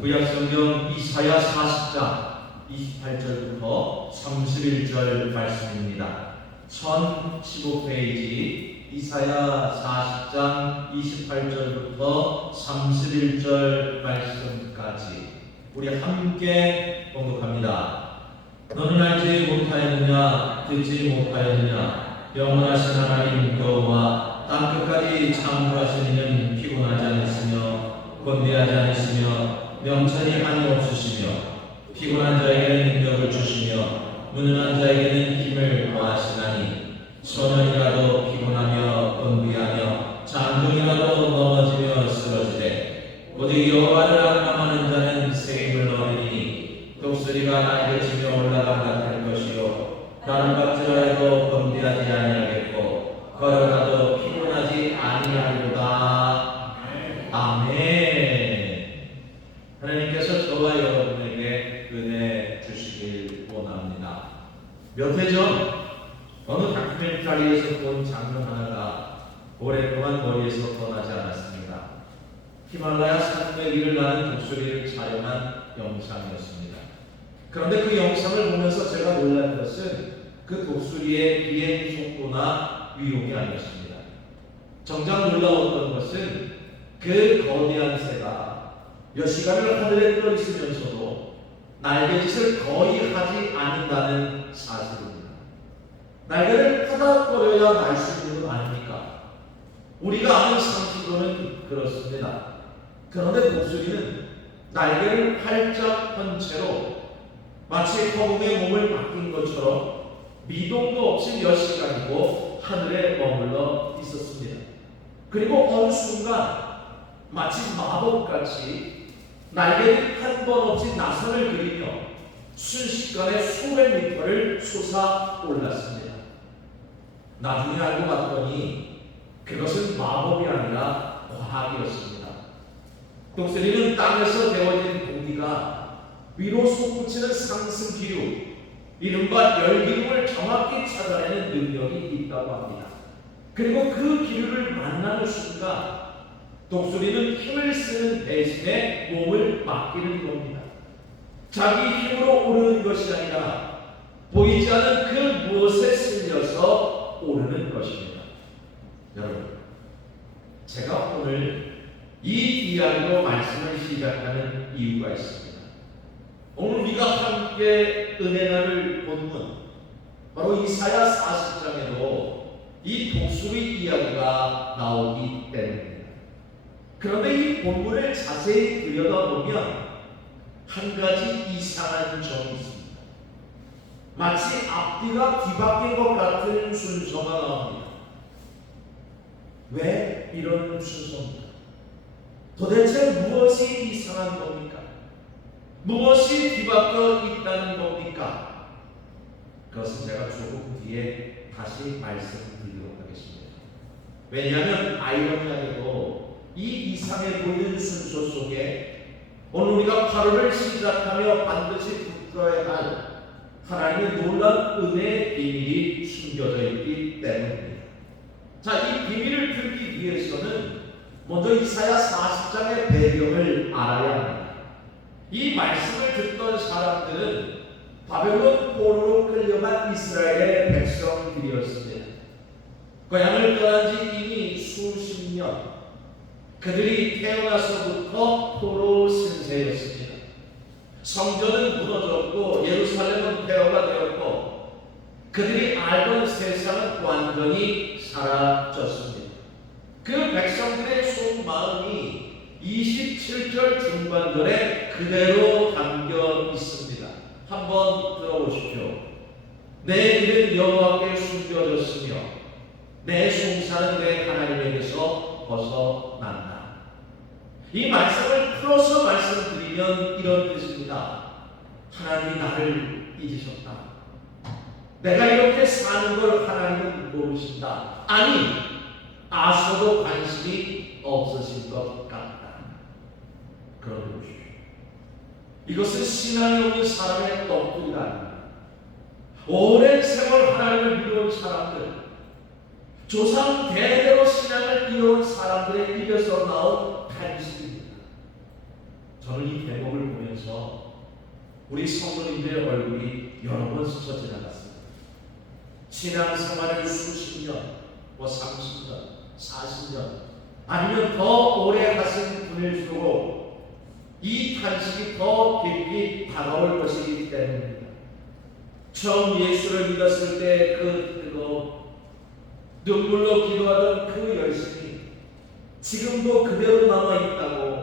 구약성경 이사야 40장 28절부터 31절 말씀입니다. 1015페이지 이사야 40장 28절부터 31절 말씀까지 우리 함께 봉독합니다. 너는 알지 못하였느냐, 듣지 못하였느냐, 영원하신 하나님 여호와 땅끝까지 창조하신 이는 피곤하지 않으시며 권대하지 않으시며 명철이 한이 없으시며 피곤한 자에게는 능력을 주시며 무능한 자에게는 힘을 더하시나니 소년이라도 피곤하며 건비하며 장정이라도 넘어지며 쓰러지되 오직 여호와를 앙망하는 자는 새 힘을 얻으니 독수리가 날개 치며 올라가 할 것이요 나는 박질하여도 건비하지 아니하겠고 걸어가도 피곤하지 아니하리로다. 아멘. 하나님께서 저와 여러분에게 은혜 주시길 원합니다. 몇 해 전 어느 다큐멘터리에서 본 장면 하나가 오랫동안 머리에서 떠나지 않았습니다. 히말라야 산맥 위를 나는 독수리를 촬영한 영상이었습니다. 그런데 그 영상을 보면서 제가 놀란 것은 그 독수리의 비행 속도나 위용이 아니었습니다. 정작 놀라웠던 것은 그 거대한 새가 몇 시간을 하늘에 떠 있으면서도 날개짓을 거의 하지 않는다는 사실입니다. 날개를 파닥거려야 날 수 있는 건 아닙니까? 우리가 아는 상식으로는 그렇습니다. 그런데 독수리는 날개를 활짝 편 채로 마치 허공에 몸을 맡긴 것처럼 미동도 없이 몇 시간이고 하늘에 머물러 있었습니다. 그리고 어느 순간 마치 마법같이 날개를 한 번 없이 나선을 그리며 순식간에 수백 미터를 솟아 올랐습니다. 나중에 알고 봤더니 그것은 마법이 아니라 과학이었습니다. 독수리는 땅에서 데워진 공기가 위로 솟구치는 상승 기류, 이른바 열기름을 정확히 찾아내는 능력이 있다고 합니다. 그리고 그 기류를 만나는 순간 독수리는 힘을 쓰는 대신에 몸을 맡기는 겁니다. 자기 힘으로 오르는 것이 아니라 보이지 않는 그 무엇에 쓸려서 오르는 것입니다. 여러분, 제가 오늘 이 이야기로 말씀을 시작하는 이유가 있습니다. 오늘 우리가 함께 은혜나를 본문 바로 이사야 40장에도 이 독수리 이야기가 나오기 때문입니다. 그런데 이 본문을 자세히 들여다보면 한 가지 이상한 점이 있습니다. 마치 앞뒤가 뒤바뀐 것 같은 순서가 나옵니다. 왜 이런 순서입니까? 도대체 무엇이 이상한 겁니까? 무엇이 뒤바뀌어 있다는 겁니까? 그것은 제가 조금 뒤에 다시 말씀드리도록 하겠습니다. 왜냐하면 아이러니하게도 이 이상해 보이는 순서 속에 오늘 우리가 8월을 시작하며 반드시 붙들어야 할 하나님의 놀라운 은혜의 비밀이 숨겨져 있기 때문입니다. 자, 이 비밀을 들기 위해서는 먼저 이사야 40장의 배경을 알아야 합니다. 이 말씀을 듣던 사람들은 바벨론 포로로 끌려간 이스라엘의 백성들이었습니다. 고향을 떠난 지 이미 수십 년, 그들이 태어나서부터 포로 신세였습니다. 성전은 무너졌고 예루살렘은 폐허가 되었고 그들이 알던 세상은 완전히 사라졌습니다. 그 백성들의 속마음이 27절 중반절에 그대로 담겨 있습니다. 한번 들어보십시오. 내 길은 여호와께 숨겨졌으며 내 송사는 내 하나님에게서 벗어난다. 이 말씀을 풀어서 말씀드리면 이런 뜻입니다. 하나님이 나를 잊으셨다. 내가 이렇게 사는 걸 하나님은 모르신다. 아니, 아셔도 관심이 없으신 것 같다. 그런데 보십시오. 이것은 신앙이 없는 사람의 떡들이가 아닙니다. 오랜 세월 하나님을 믿어온 사람들, 조상 대대로 신앙을 이어온 사람들의 입에서 나온 탄식입니다. 저는 이 대목을 보면서 우리 성도님들의 얼굴이 여러 번 스쳐 지나갔습니다. 신앙생활을 수십 년, 30년, 40년 아니면 더 오래 하신 분일수록 이 탄식이 더 깊이 다가올 것이기 때문입니다. 처음 예수를 믿었을 때 그 뜨거움, 눈물로 기도하던 그 열심이 지금도 그대로 남아있다고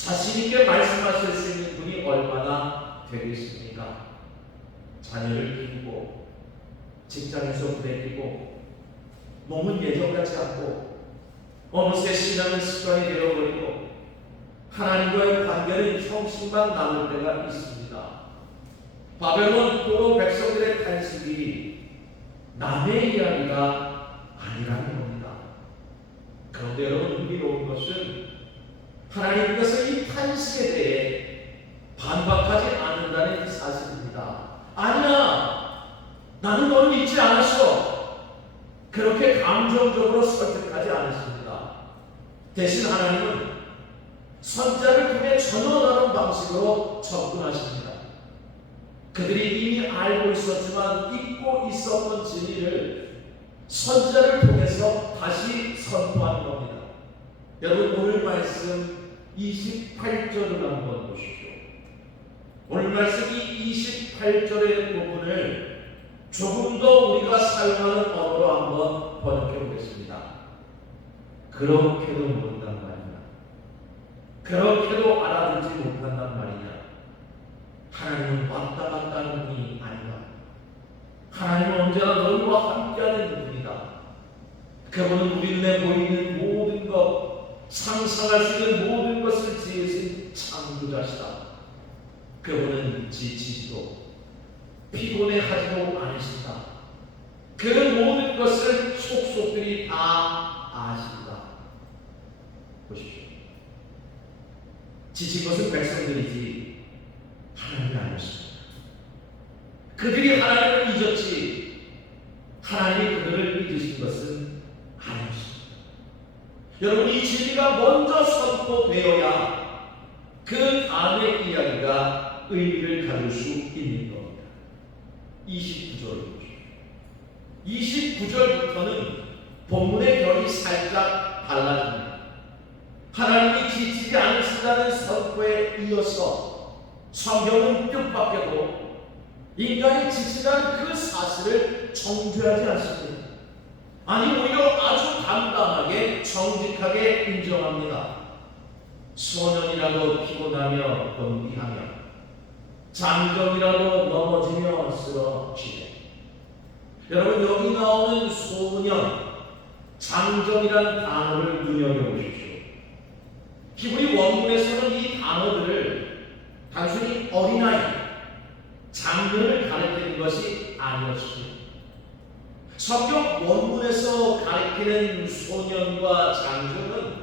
자신있게 말씀하실 수 있는 분이 얼마나 되겠습니까? 자녀를 키우고 직장에서 부대끼고 몸은 예전같지 않고 어느새 신앙은 습관이 되어버리고 하나님과의 관계는 형식만 남을 때가 있습니다. 바벨론 포로 백성들의 탄식이 남의 이야기가 아니라는 겁니다. 그런데 여러분 흥미로운 것은 하나님께서 이 탄식에 대해 반박하지 않는다는 이 사실입니다. 아니야, 나는 너를 잊지 않았어. 그렇게 감정적으로 설득하지 않으십니다. 대신 하나님은 선자를 통해 전혀 다른 방식으로 접근하십니다. 그들이 이미 알고 있었지만 잊고 있었던 진리를 선자를 통해서 다시 선포하는 겁니다. 여러분 오늘 말씀 28절을 한번 보십시오. 오늘 말씀 이 28절의 부분을 조금 더 우리가 사용하는 언어로 한번 번역해 보겠습니다. 그렇게도 모른단 말이냐, 그렇게도 알아듣지 못한단 말이냐. 하나님은 왔다 갔다 하는 분이 아니다. 하나님은 언제나 너희와 함께하는 분이다. 그분은 우리 눈에 보이는 모든 것, 상상할 수 있는 모든 것을 지으신 창조자시다. 그분은 지치지도 피곤해하지도 않으신다. 그 모든 것을 속속들이 다 아신다. 보십시오. 지친 것은 백성들이지 하나님이 아니었습니다. 그들이 하나님을 잊었지 하나님이 그들을 잊으신 것은 아니었습니다. 여러분 이 진리가 먼저 선포되어야 그 다음의 이야기가 의미를 가질 수 있는 겁니다. 29절을 보십시오. 29절부터는 본문의 결이 살짝 달라집니다. 하나님이 지치지 않으신다는 선포에 이어서 성경은 뜻밖에도 인간이 지치다는 그 사실을 정죄하지 않습니다. 아니 오히려 아주 담담하게 정직하게 인정합니다. 소년이라도 피곤하며 번비하며 장정이라도 넘어지며 쓰러지네. 여러분 여기 나오는 소년, 장정이라는 단어를 눈여겨보십시오. 히브리 원문에서는 이 단어들을 단순히 어린아이, 장년을 가리키는 것이 아니었습니다. 성경 원문에서 가리키는 소년과 장정은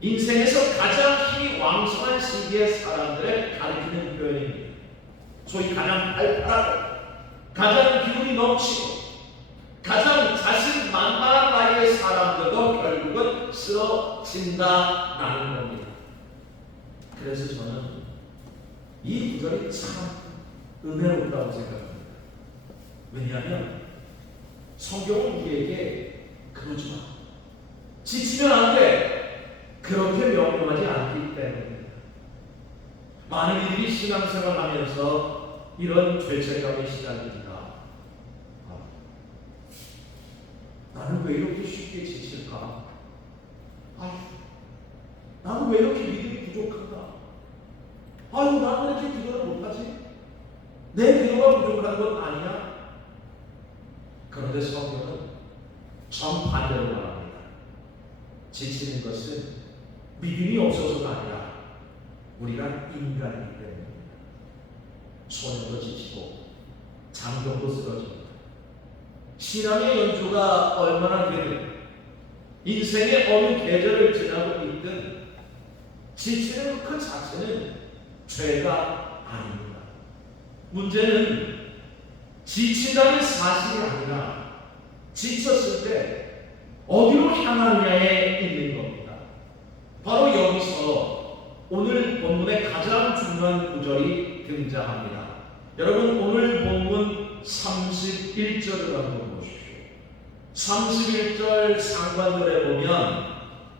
인생에서 가장 힘이 왕성한 시기의 사람들을 가리키는 표현입니다. 소위 가장 활발하고 가장 기운이 넘치고 가장 자신만만한 나이의 사람들도 결국은 쓰러진다라는 겁니다. 그래서 저는 이 구절이 참 은혜롭다고 생각합니다. 왜냐하면 성경은 우리에게 그러지 마, 지치면 안 돼, 그렇게 명령하지 않기 때문입니다. 많은 이들이 신앙생활 하면서 이런 죄책감에 시달립니다. 나는 왜 이렇게 쉽게 지칠까? 나는 왜 이렇게 믿음이 부족한가? 나는 이렇게 기도를 못하지? 내 기도가 부족한 건 아니야? 그런데 성경은 정반대로 말합니다. 지치는 것은 믿음이 없어서가 아니라 우리가 인간이기 때문입니다. 소년도 지치고 장정도 쓰러집니다. 신앙의 연주가 얼마나 되든 인생의 어느 계절을 지나고 있든 지치는 그 자체는 죄가 아닙니다. 문제는 지친다는 사실이 아니라 지쳤을 때 어디로 향하느냐에 있는 겁니다. 바로 여기서 오늘 본문의 가장 중요한 구절이 등장합니다. 여러분, 오늘 본문 31절을 한번 보십시오. 31절 상반절에 보면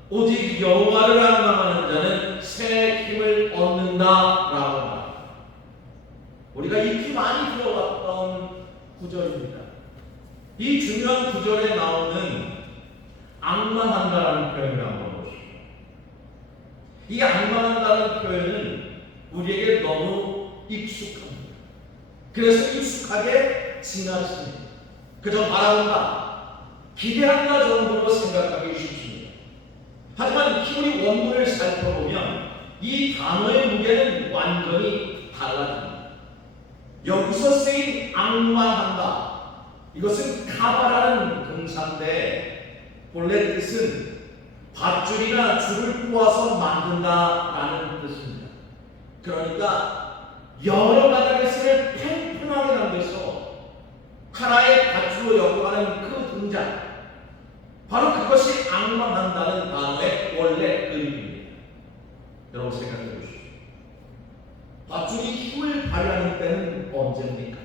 오직 여호와를 앙망하는 자는 새 힘을 얻는다라고 말합니다. 우리가 익히 많이 들어봤던 구절입니다. 이 중요한 구절에 나오는 앙망한다라는 표현을 한번 보십시오. 이 앙망한다는 표현은 우리에게 너무 익숙합니다. 그래서 익숙하게 지나칩니다. 그저 바라본다, 기대한다 정도로 생각하기 쉽습니다. 하지만 히브리 원문을 살펴보면 이 단어의 무게는 완전히 달라집니다. 여기서 쓰인 앙망한다, 이것은 카바라는 동사인데 본래 뜻은 밧줄이나 줄을 꼬아서 만든다라는 뜻입니다. 그러니까 여러 가닥의 실을 팽팽하게 남겨서 하나의 밧줄로 엮어가는 그 동작, 바로 그것이 앙망한다는 단어의 원래 의미입니다. 여러분 생각해 보십시오. 밧줄이 힘을 발휘하는 때는 언제입니까?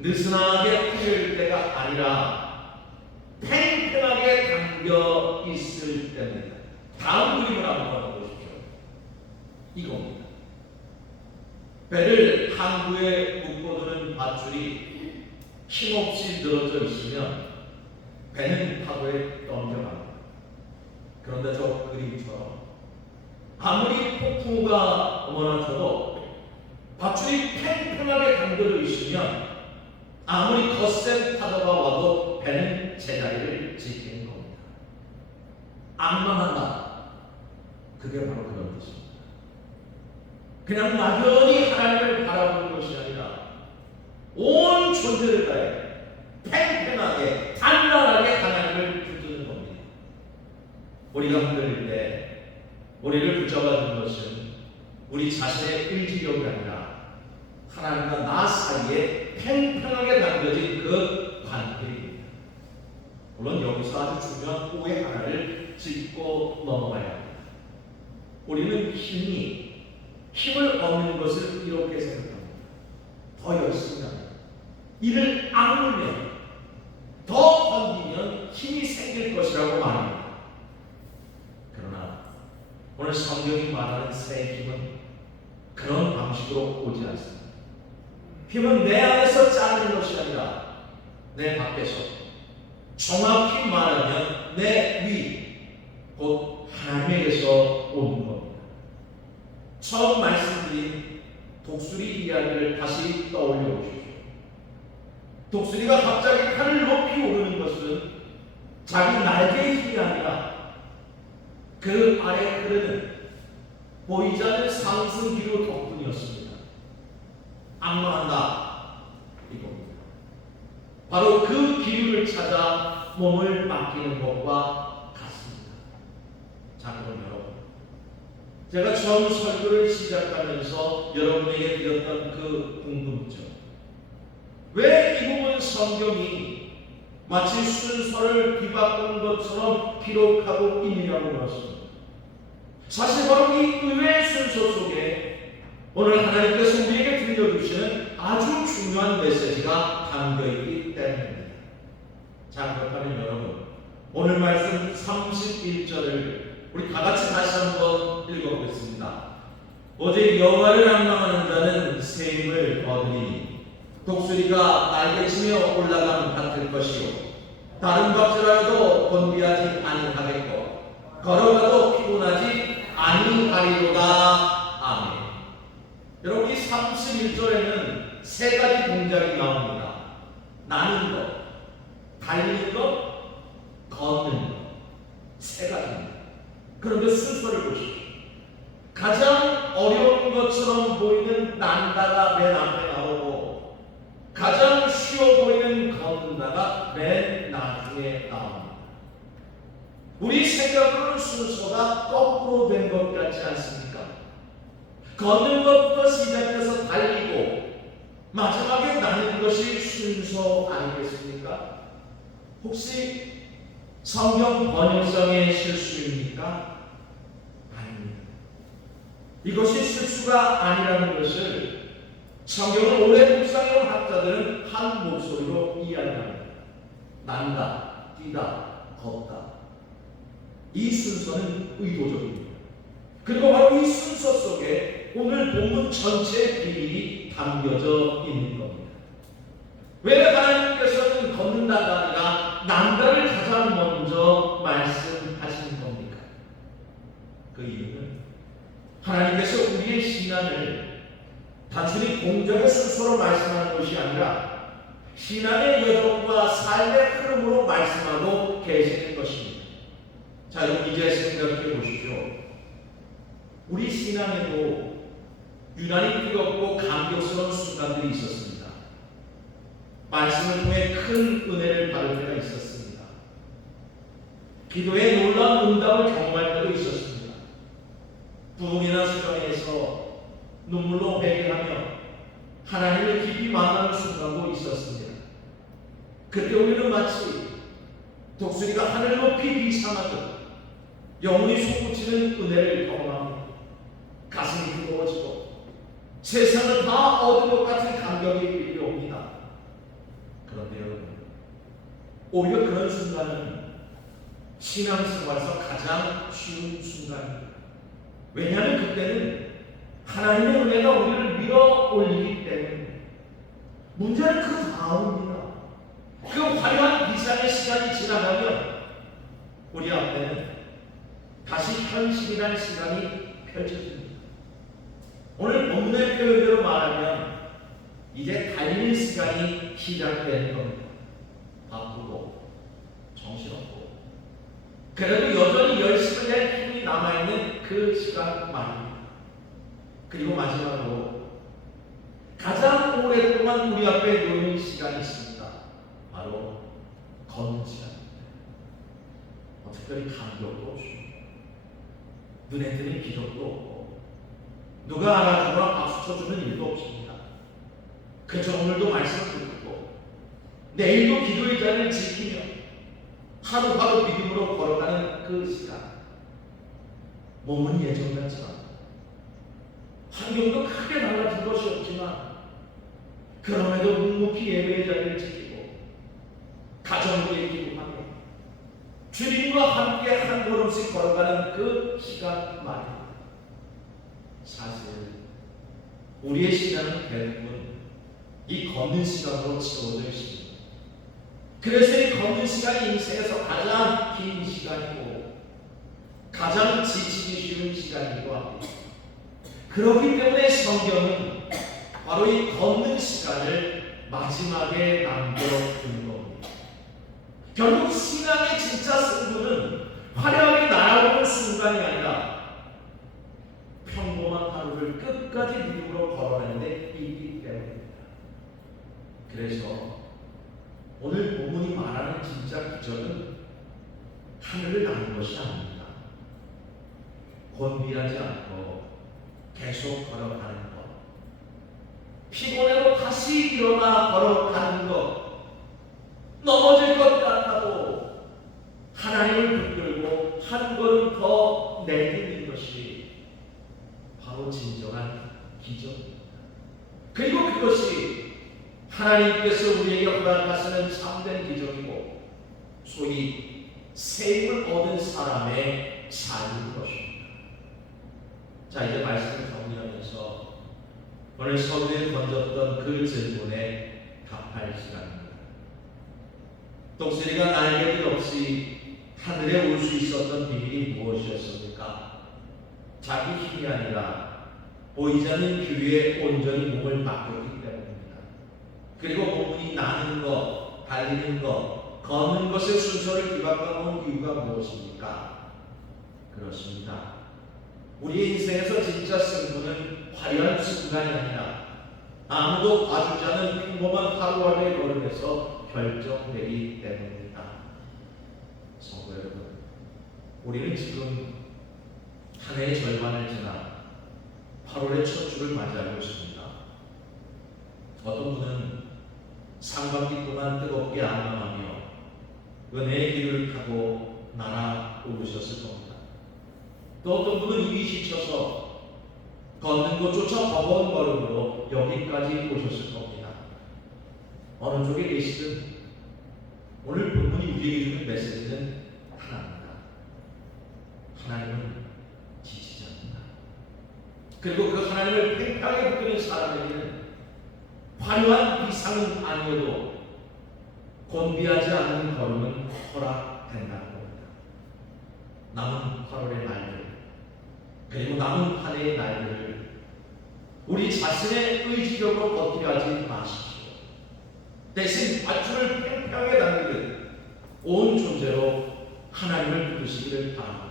느슨하게 풀릴 때가 아니라 팽팽하게 당겨 있을 때입니다. 다음 그림을 한번 보십시오. 이겁니다. 배를 항구에 묶어두는 밧줄이 힘없이 늘어져 있으면 배는 파도에 넘겨갑니다. 그런데 저 그림처럼 아무리 폭풍우가 몰아쳐도 밧줄이 팽팽하게 당겨져 있으면 아무리 거센 파도가 와도 배는 제자리를 지키는 겁니다. 앙망한다, 그게 바로 그런 뜻입니다. 그냥 막연히 하나님을 바라보는 것이 아니라 온 존재를 다해 팽팽하게 단단하게 하나님을 붙드는 겁니다. 우리가 흔들릴 때 우리를 붙잡아주는 것은 우리 자신의 의지력이 아니라 하나님과 나 사이에 팽팽하게 담겨진 그 관계입니다. 물론 여기서 아주 중요한 오해 하나를 짚고 넘어가야 합니다. 우리는 힘을 얻는 것을 이렇게 생각합니다. 더 열심히 하면, 이를 악물면, 더 던지면 힘이 생길 것이라고 말합니다. 그러나 오늘 성경이 말하는 새 힘은 그런 방식으로 오지 않습니다. 힘은 내 안에서 짜는 것이 아니라 내 밖에서, 정확히 말하면 내 위, 곧 하나님에게서 오는 겁니다. 처음 말씀드린 독수리 이야기를 다시 떠올려 보십시오. 독수리가 갑자기 하늘 높이 오르는 것은 자기 날개의 힘이 아니라 그 아래 흐르는 보이지 않는 상승기류 덕분이었습니다. 앙망한다, 이겁니다. 바로 그 기류를 찾아 몸을 맡기는 것과 같습니다. 자, 그럼 여러분, 제가 처음 설교를 시작하면서 여러분에게 드렸던 그 궁금증, 왜 이 부분 성경이 마치 순서를 뒤바꾼 것처럼 기록하고 있느냐고 물었습니다. 사실 바로 이 의외의 순서 속에 오늘 하나님께서 우리에게 들려주시는 아주 중요한 메시지가 담겨있기 때문입니다. 자, 그렇다면 여러분, 오늘 말씀 31절을 우리 다같이 다시 한번 읽어보겠습니다. 오직 여호와를 앙망하는 자는 새 힘을 얻으리니 독수리가 날개치며 올라감 같을 것이요 다른 박질하여도 곤비하지 아니하겠고 걸어가도 피곤하지 아니하리로다. 아멘. 여러분, 이 31절에는 세 가지 동작이 나옵니다. 나는 것, 달리는 것, 걷는 것, 세 가지입니다. 그런데 순서를 보십시오. 가장 어려운 것처럼 보이는 난다가 맨 앞에 나오고 가장 쉬워 보이는 걷는다가 맨 나중에 나옵니다. 우리 생각으로는 순서가 거꾸로 된 것 같지 않습니까? 걷는 것부터 시작해서 달리고 마지막에 나는 것이 순서 아니겠습니까? 혹시 성경 번역성의 실수입니까? 아닙니다. 이것이 실수가 아니라는 것을 성경을 오래 묵상해온 학자들은 한 목소리로 이야기합니다. 난다, 뛰다, 걷다. 이 순서는 의도적입니다. 그리고 바로 이 순서 속에 오늘 본문 전체의 비밀이 담겨져 있는 겁니다. 왜 하나님께서는 걷는다가 아니라 난다를 가장 먼저 말씀하시는 겁니까? 그 이유는 하나님께서 우리의 신앙을 단순히 공적의 순서로 말씀하는 것이 아니라 신앙의 여정과 삶의 흐름으로 말씀하고 계시는 것입니다. 자, 여러분 이제 생각해 보십시오. 우리 신앙에도 유난히 뜨겁고 감격스러운 순간들이 있었습니다. 말씀을 통해 큰 은혜를 받을 때가 있었습니다. 기도에 놀라운 응답을 경험할 때도 있었습니다. 부흥이나 수련회에서 눈물로 회개하며 하나님을 깊이 만나는 순간도 있었습니다. 그때 우리는 마치 독수리가 하늘 높이 비상하듯 영혼이 솟구치는 은혜를 경험합니다. 가슴이 뜨거워지고 세상을 다 얻은 것 같은 감격이 밀려옵니다. 그런데 여러분, 오히려 그런 순간은 신앙생활에서 가장 쉬운 순간입니다. 왜냐하면 그때는 하나님의 은혜가 우리를 밀어 올리기 때문에. 문제는 그 다음입니다. 그 화려한 비상의 시간이 지나가면 우리 앞에는 다시 현실이라는 시간이 펼쳐집니다. 오늘 본문의 표현대로 말하면 이제 달리는 시간이 시작되는 겁니다. 바쁘고 정신없고 그래도 여전히 열심을 낼 힘이 남아있는 그 시간 말입니다. 그리고 마지막으로 가장 오랫동안 우리 앞에 놓인 시간이 있습니다. 바로 걷는 시간입니다. 특별히 감격도 없고 눈에 뜨는 기적도 없고 누가 알아주거나 박수 쳐주는 일도 없습니다. 그저 오늘도 말씀을 듣고 내일도 기도의 자리를 지키며 하루하루 믿음으로 걸어가는 그 시간. 몸은 예전 같지만 환경도 크게 달라진 것이 없지만 그럼에도 묵묵히 예배의 자리를 지키고 가정부에 기도하며 주님과 함께 한 걸음씩 걸어가는 그 시간 말입니다. 사실 우리의 시간은 대부분 이 걷는 시간으로 채워져 있습니다. 그래서 이 걷는 시간이 인생에서 가장 긴 시간이고 가장 지치기 쉬운 시간이기도 합니다. 그렇기 때문에 성경은 바로 이 걷는 시간을 마지막에 남겨둔 겁니다. 결국 신앙의 진짜 승부는 화려하게 날아오는 순간이 아니라 평범한 하루를 끝까지 믿음으로 걸어내는 데 있기 때문입니다. 그래서 오늘 본문이 말하는 진짜 기적은 하늘을 나는 것이 아닙니다. 곤비하지 않고 계속 걸어가는 것, 피곤해도 다시 일어나 걸어가는 것, 넘어질 것 같아도 하나님을 붙들고 한 걸음 더 내딛는 것이 바로 진정한 기적입니다. 그리고 그것이 하나님께서 우리에게 허락하시는 참된 기적이고 소위 새 힘을 얻은 사람의 삶인 것입니다. 자, 이제 말씀을 정리하면서 오늘 서두에 던졌던 그 질문에 답할 시간입니다. 독수리가 날개들 없이 하늘에 올 수 있었던 비밀이 무엇이었습니까? 자기 힘이 아니라 보이지 않는 기회에 온전히 몸을 맡겼기 때문입니다. 그리고 몸이 나는 것, 달리는 것, 걷는 것의 순서를 뒤바꿔 놓은 이유가 무엇입니까? 그렇습니다. 우리 인생에서 진짜 승부는 화려한 순간이 아니라 아무도 봐주지 않은 평범한 하루하루의 걸음에서 결정되기 때문입니다. 성도 여러분, 우리는 지금 한 해의 절반을 지나 8월의 첫 주를 맞이하고 있습니다. 어떤 분은 상반기 동안 뜨겁게 안망하며 은혜의 길을 타고 날아오르셨을 겁니다. 또 어떤 분은 입이 지쳐서 걷는 것조차 버거운 걸음으로 여기까지 오셨을 겁니다. 어느 쪽에 계시든 오늘 본문이 우리에게 주는 메시지는 하나입니다. 하나님은 지지자입니다. 그리고 그 하나님을 팽팽하게 붙드는 사람에게는 화려한 비상은 아니어도 곤비하지 않는 걸음은 허락된다는 겁니다. 남은 8월의 날들, 그리고 남은 한 해의 날들을 우리 자신의 의지력으로 버티려 하지 마십시오. 대신 밧줄을 팽팽하게 당기듯 온 존재로 하나님을 부르시기를 바랍니다.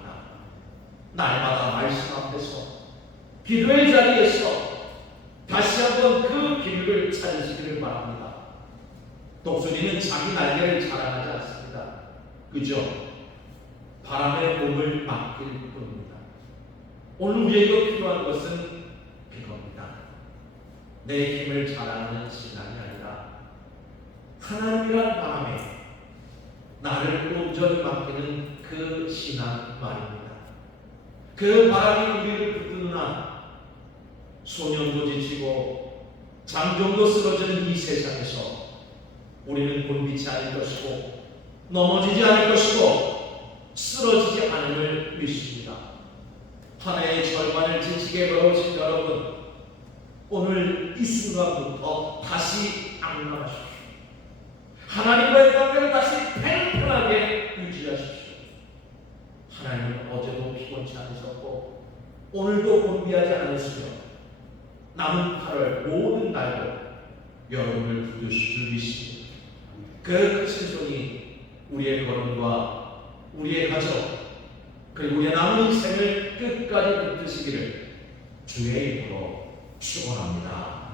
날마다 말씀 앞에서 기도의 자리에서 다시 한번 그 길을 찾으시기를 바랍니다. 독수리는 자기 날개를 자랑하지 않습니다. 그저 바람의 몸을 맡길 뿐입니다. 오늘 우리에게 필요한 것은 그겁니다. 내 힘을 자랑하는 신앙이 아니라 하나님이란 바람에 나를 온전히 맡기는 그 신앙 말입니다. 그 바람이 우리를 붙드는 한 소년도 지치고 장정도 쓰러지는 이 세상에서 우리는 곤비치 않을 것이고 넘어지지 않을 것이고 쓰러지지 않음을 믿습니다. 한 해의 절반을 지치게 걸어오신 여러분, 오늘 이 순간부터 다시 악락하십시오. 하나님과의 관계를 다시 팽팽하게 유지하십시오. 하나님은 어제도 피곤치 않으셨고 오늘도 곤비하지 않으시며 남은 8월 모든 날도 여러분을 부르실 줄 믿습니다. 그 크신 손이 우리의 걸음과 우리의 가정 그리고 우리의 남은 인생을 끝까지 붙드시기를 주의 이름으로 축원합니다.